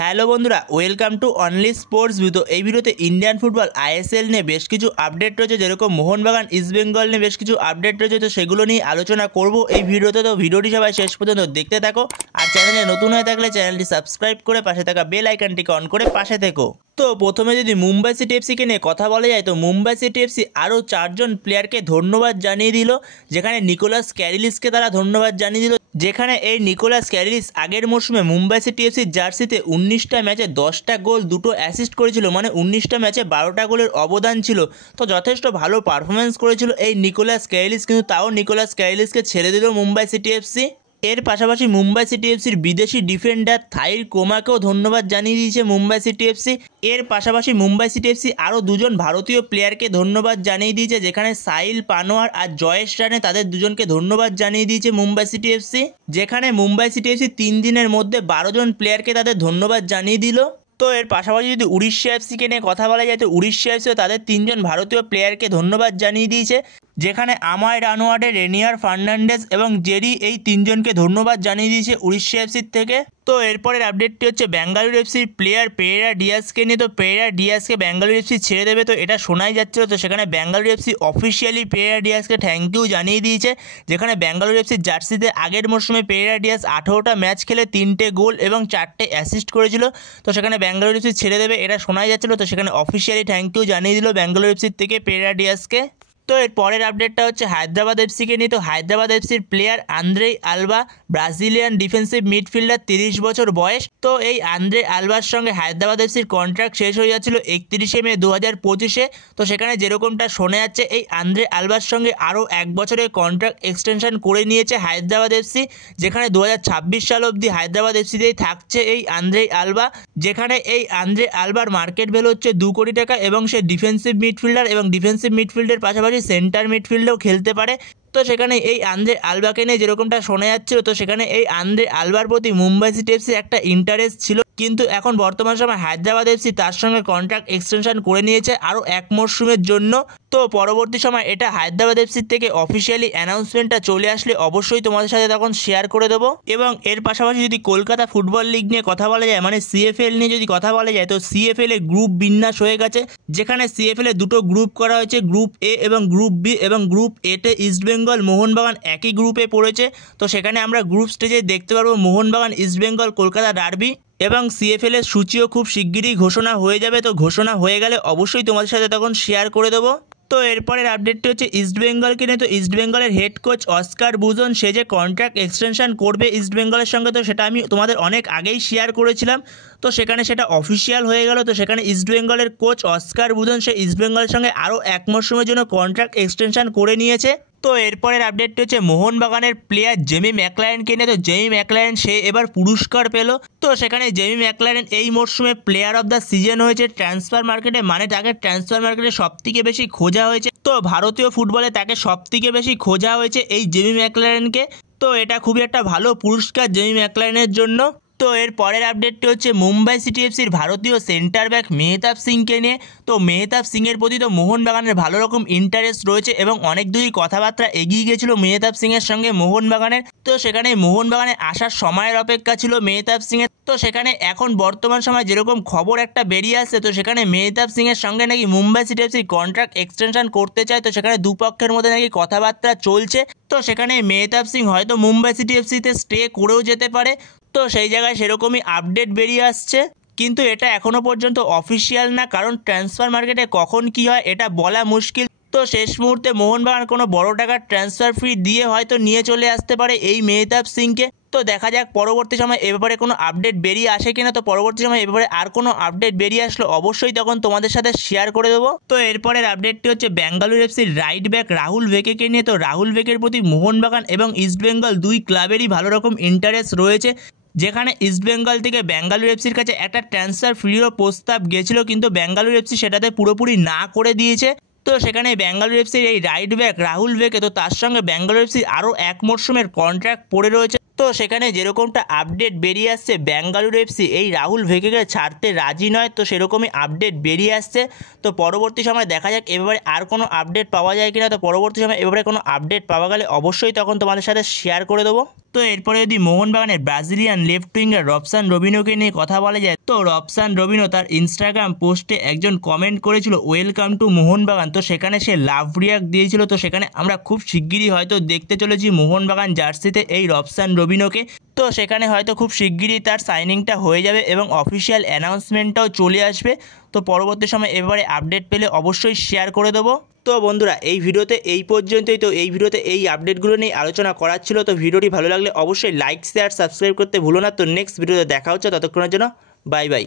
Hello বন্ধুরা, welcome to only sports view. তো এই ভিডিওতে ইন্ডিয়ান ফুটবল আইএসএল নিয়ে বেশ কিছু আপডেট রয়েছে, যেরকম মোহনবাগান ইস্ট বেঙ্গল নিয়ে বেশ কিছু আপডেট রয়েছে। তো সেগুলো নিয়ে আলোচনা করব এই ভিডিওতে। তো ভিডিওটি সবাই শেষ পর্যন্ত দেখতে থাকো, আর চ্যানেলে নতুন হয়ে থাকলে চ্যানেলটি সাবস্ক্রাইব করে পাশে থাকা বেল আইকনটিকে অন করে পাশে থেকো। তো প্রথমে যদি মুম্বাই সিটি এফসিকে নিয়ে কথা বলা যায়, তো মুম্বাই সিটি এফসি আরও 4জন প্লেয়ারকে ধন্যবাদ জানিয়ে দিল। যেখানে নিকোলাস ক্যারিলিসকে তারা ধন্যবাদ জানিয়ে দিল, যেখানে এই নিকোলাস ক্যারিলিস আগের মরশুমে মুম্বাই সিটি এফসির জার্সিতে 19টা ম্যাচে 10টা গোল 2টো অ্যাসিস্ট করেছিল, মানে 19টা ম্যাচে 12টা গোলের অবদান ছিল। তো যথেষ্ট ভালো পারফরমেন্স করেছিল এই নিকোলাস ক্যারিলিস, কিন্তু তাও নিকোলাস ক্যারিলিসকে ছেড়ে দিল মুম্বাই সিটি এফসি। এর পাশাপাশি মুম্বাই সিটি এফসির বিদেশি ডিফেন্ডার থাইর কোমাকেও ধন্যবাদ জানিয়ে দিয়েছে মুম্বাই সিটি এফসি। এর পাশাপাশি মুম্বাই সিটি এফসি আরও দুজন ভারতীয় প্লেয়ারকে ধন্যবাদ জানিয়ে দিয়েছে, যেখানে সাহিল পানোয়ার আর জয়েশ রানে, তাদের দুজনকে ধন্যবাদ জানিয়ে দিয়েছে মুম্বাই সিটি এফসি। যেখানে মুম্বাই সিটি এফসি 3 দিনের মধ্যে 12 জন প্লেয়ারকে তাদের ধন্যবাদ জানিয়ে দিল। তো এর পাশাপাশি যদি উড়িষ্যা এফসিকে নিয়ে কথা বলা যায়, তো উড়িষ্যা এফসিও তাদের 3 জন ভারতীয় প্লেয়ারকে ধন্যবাদ জানিয়ে দিয়েছে, যেখানে আমায় রানোয়াডে, রেনিয়ার ফার্নান্ডেজ এবং জেরি, এই 3 জনকে ধন্যবাদ জানিয়ে দিয়েছে উড়িষ্যা এফসির থেকে। তো এরপরের আপডেটটি হচ্ছে বেঙ্গালুরু এফসির প্লেয়ার পেরেরা ডিয়াসকে নিয়ে। তো পেরেরা ডিয়াসকে বেঙ্গালুরু এফসি ছেড়ে দেবে, তো এটা শোনাই যাচ্ছিল। তো সেখানে বেঙ্গালুরু এফসি অফিসিয়ালি পেরেরা ডিয়াসকে থ্যাংক ইউ জানিয়ে দিয়েছে। যেখানে বেঙ্গালুরু এফসির জার্সিতে আগের মরশুমে পেরেরা ডিয়াস 18টা ম্যাচ খেলে 3টে গোল এবং 4টে অ্যাসিস্ট করেছিল। তো সেখানে বেঙ্গালুরু এফসি ছেড়ে দেবে এটা শোনাই যাচ্ছিল। তো সেখানে অফিসিয়ালি থ্যাংক ইউ জানিয়ে দিল বেঙ্গালুরু এফসির থেকে পেরেরা ডিয়াসকে। তো এর পরের আপডেটটা হচ্ছে হায়দ্রাবাদ এফসিকে নিয়ে। তো হায়দ্রাবাদ এফসির player Andre Alba, Brazilian defensive midfielder, 30 বছর বয়স। তো এই আন্দ্রে আলবার সঙ্গে হায়দ্রাবাদ এফসির কন্ট্রাক্ট শেষ হয়ে যাচ্ছিল 31শে মে 2025-এ। তো সেখানে যেরকমটা শোনা যাচ্ছে, এই আন্দ্রে আলবার সঙ্গে আরও 1 বছরের কন্ট্রাক্ট এক্সটেনশন করে নিয়েছে হায়দ্রাবাদ এফসি, যেখানে 2026 সাল অবধি হায়দ্রাবাদ এফসিতেই থাকছে এই আন্দ্রে আলবা। যেখানে এই আন্দ্রে আলবার মার্কেট ভ্যালু হচ্ছে 2 কোটি টাকা, এবং সে ডিফেন্সিভ মিডফিল্ডার, এবং ডিফেন্সিভ মিডফিল্ডের পাশাপাশি সেন্টার মিডফিল্ডেও খেলতে পারে। তো সেখানে এই আন্দ্রে আলবাকে নিয়ে যেরকমটা শোনা যাচ্ছিল, তো সেখানে এই আন্দ্রে আলবার প্রতি মুম্বাই সিটি এফসি একটা ইন্টারেস্ট ছিল, কিন্তু এখন বর্তমান সময় হায়দ্রাবাদ এফসি তার সঙ্গে কন্ট্রাক্ট এক্সটেনশন করে নিয়েছে আরও 1 মরশুমের জন্য। তো পরবর্তী সময় এটা হায়দ্রাবাদ এফসির থেকে অফিসিয়ালি অ্যানাউন্সমেন্টটা চলে আসলে অবশ্যই তোমাদের সাথে তখন শেয়ার করে দেবো। এবং এর পাশাপাশি যদি কলকাতা ফুটবল লিগ নিয়ে কথা বলা যায়, মানে সিএফএল নিয়ে যদি কথা বলা যায়, তো সিএফএল এ গ্রুপ বিন্যাস হয়ে গেছে। যেখানে সিএফএল এ দুটো গ্রুপ করা হয়েছে, গ্রুপ এ এবং গ্রুপ বি, এবং গ্রুপ এতে ইস্টবেঙ্গল, মোহনবাগান একই গ্রুপে পড়েছে। তো সেখানে আমরা গ্রুপ স্টেজে দেখতে পারবো মোহনবাগান, ইস্টবেঙ্গল, কলকাতা ডার্বি, এবং সিএফএল এর সূচিও খুব শিগগিরই ঘোষণা হয়ে যাবে। তো ঘোষণা হয়ে গেলে অবশ্যই তোমাদের সাথে তখন শেয়ার করে দেবো। তো এরপরের আপডেটটি হচ্ছে ইস্টবেঙ্গলকে নিয়ে। তো ইস্টবেঙ্গলের হেড কোচ অস্কার বুজন, সে যে কন্ট্রাক্ট এক্সটেনশন করবে ইস্টবেঙ্গলের সঙ্গে, তো সেটা আমি তোমাদের অনেক আগেই শেয়ার করেছিলাম। তো সেখানে সেটা অফিসিয়াল হয়ে গেল। তো সেখানে ইস্টবেঙ্গলের কোচ অস্কার বুজন সে ইস্টবেঙ্গলের সঙ্গে আরও 1 মরশুমের জন্য কন্ট্রাক্ট এক্সটেনশন করে নিয়েছে। তো এরপরের আপডেটটি হচ্ছে মোহনবাগানের প্লেয়ার জেমি ম্যাকলারেনকে নিয়ে। তো জেমি ম্যাকলারেন সে এবার পুরস্কার পেল। তো সেখানে জেমি ম্যাকলারেন এই মরশুমে প্লেয়ার অফ দ্য সিজন হয়েছে ট্রান্সফার মার্কেটে, মানে তাকে ট্রান্সফার মার্কেটে সবথেকে বেশি খোঁজা হয়েছে। তো ভারতীয় ফুটবলে তাকে সবথেকে বেশি খোঁজা হয়েছে এই জেমি ম্যাকলারেনকে। তো এটা খুবই একটা ভালো পুরস্কার জেমি ম্যাকলারেনের জন্য। তো এর পরের আপডেটটি হচ্ছে মুম্বাই সিটি এফসির ভারতীয় সেন্টার ব্যাক মেহতাব সিংকে নিয়ে। তো মেহতাব সিংয়ের প্রতি তো মোহনবাগানের ভালো রকম ইন্টারেস্ট রয়েছে, এবং অনেক দূরই কথাবার্তা এগিয়ে গেছিলো মেহতাব সিংয়ের সঙ্গে মোহনবাগানের। তো সেখানে মোহনবাগানে আসার সময়ের অপেক্ষা ছিল মেহতাব সিংয়ের। তো সেখানে এখন বর্তমান সময় যেরকম খবর একটা বেরিয়ে আসছে, তো সেখানে মেহতাব সিংয়ের সঙ্গে নাকি Mumbai city FC contract extension করতে চায়। তো সেখানে দুপক্ষের মধ্যে নাকি কথাবার্তা চলছে। তো সেখানে মেহতাব সিং হয়তো মুম্বাই সিটি এফসিতে স্টে করেও যেতে পারে। তো সেই জায়গায় সেরকমই আপডেট বেরিয়ে আসছে, কিন্তু এটা এখনও পর্যন্ত অফিসিয়াল না, কারণ ট্রান্সফার মার্কেটে কখন কি হয় এটা বলা মুশকিল। তো শেষ মুহূর্তে মোহনবাগান কোনো বড় টাকার ট্রান্সফার ফি দিয়ে হয়তো নিয়ে চলে আসতে পারে এই মেহতাব সিংকে। তো দেখা যাক পরবর্তী সময় এ ব্যাপারে কোনো আপডেট বেরিয়ে আসে কিনা। তো পরবর্তী সময় এ ব্যাপারে আর কোনো আপডেট বেরিয়ে আসলে অবশ্যই তখন তোমাদের সাথে শেয়ার করে দেবো। তো এরপরের আপডেটটি হচ্ছে বেঙ্গালুরু এফসির রাইট ব্যাক রাহুল ভেকেকে নিয়ে। তো রাহুল ভেকের প্রতি মোহনবাগান এবং ইস্টবেঙ্গল দুই ক্লাবেরই ভালো রকম ইন্টারেস্ট রয়েছে। যেখানে ইস্টবেঙ্গল থেকে বেঙ্গালুরু এফসির কাছে একটা ট্রান্সফার ফ্রিরও প্রস্তাব গেছিল, কিন্তু বেঙ্গালুরু এফসি সেটাতে পুরোপুরি না করে দিয়েছে। তো সেখানে বেঙ্গালুরু এফসির এই রাইট ব্যাক রাহুল ভেকে, তো তার সঙ্গে বেঙ্গালুরু এফসি আরও 1 মরশুমের কন্ট্রাক্ট পড়ে রয়েছে। তো সেখানে যেরকমটা আপডেট বেরিয়ে আসছে বেঙ্গালুরু এফসি এই রাহুল ভেকেকে ছাড়তে রাজি নয়, তো সেরকমই আপডেট বেরিয়ে আসছে। তো পরবর্তী সময় দেখা যাক এবারে আর কোনো আপডেট পাওয়া যায় কিনা। তো পরবর্তী সময় এবারে কোনো আপডেট পাওয়া গেলে অবশ্যই তখন তোমাদের সাথে শেয়ার করে দেবো। তো এরপরে যদি মোহনবাগানের ব্রাজিলিয়ান লেফট উইঙ্গার রবসান রবিনোকে নিয়ে কথা বলা যায়, তো রবসান রবিনো তার ইনস্টাগ্রাম পোস্টে একজন কমেন্ট করেছিল ওয়েলকাম টু মোহনবাগান। তো সেখানে সে লাভ রিয়াক্ট দিয়েছিল। তো সেখানে আমরা খুব শিগগিরই হয়তো দেখতে চলেছি মোহনবাগান জার্সিতে এই রবসান রবিনোকে। তো সেখানে হয়তো খুব শিগগিরই তার সাইনিংটা হয়ে যাবে এবং অফিসিয়াল অ্যানাউন্সমেন্টটাও চলে আসবে। তো পরবর্তী সময় এবারে আপডেট পেলে অবশ্যই শেয়ার করে দেবো। তো বন্ধুরা এই ভিডিওতে এই পর্যন্তই। তো এই ভিডিওতে এই আপডেটগুলো নিয়ে আলোচনা করার ছিল। তো ভিডিওটি ভালো লাগলে অবশ্যই লাইক শেয়ার সাবস্ক্রাইব করতে ভুলো না। তো নেক্সট ভিডিওতে দেখা হচ্ছে, ততক্ষণের জন্য বাই বাই।